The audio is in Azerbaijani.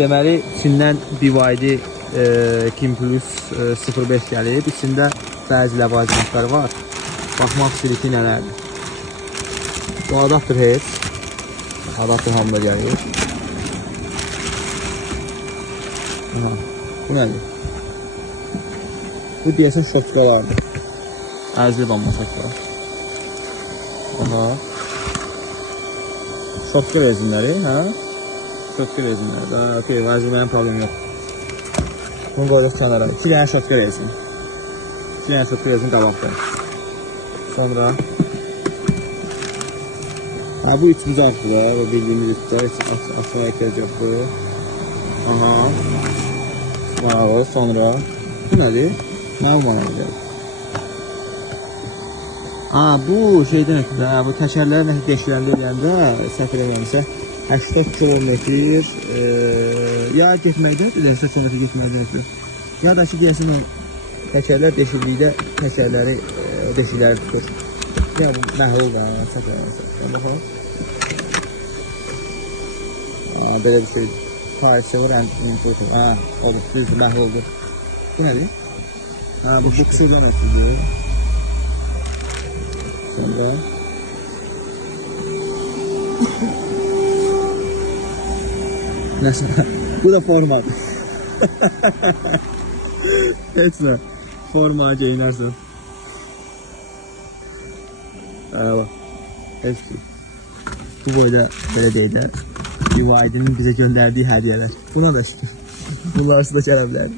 Deməli, içindən BYD Kim Plus 05 gəlib. İçində bəzi ləvazimatlar var. Baxmaq istəyirik ki, nələrdir. Bu adapter heç. Adapter hamıda gəlir. Aha, bu nədir? Bu deyəsən şotkalardır. Ərzli bamba şotkalar. Aha. Şotka rezinləri, hə? Şotka rezinləri. Okey, vəzirlərin problem yox. Bunu qoyuruq kənara. 2 dənə şotka rezin. 2 dənə şotka rezin qabaqda. Sonra ha, bu üçüncü artıdır. Bu bildiyimiz üçüncü. Aşağı ehtiyac yoxdur. Aha. Manalı. Sonra bu nədir? Nə bu manalı gəlir? Bu şeydən ötürü, bu təkərlərin deşiləndə eləyəndə, səhv eləməmsə 80 kilometr ya getməkdən, 80 kilometr getməkdən ötürü. Ya da ki, deyəsin o təkərlər deşildikdə təkərləri, deşikləri tutur. Ya bu məhlul da, səhv eləməmsə. Baxalım. Belə bir şeydir. Tarihçələr olur, düzdür, məhluldur. Bu nədir? Bu qısırdan ötürüdür. Sonra bu da formadır. Heç nə. Forma geyinərsən. Heç ki. Bu boyda belə deyil də BYD-nin bizə göndərdiyi hədiyyələr. Buna da şükür. Bunlar da gələ bilər.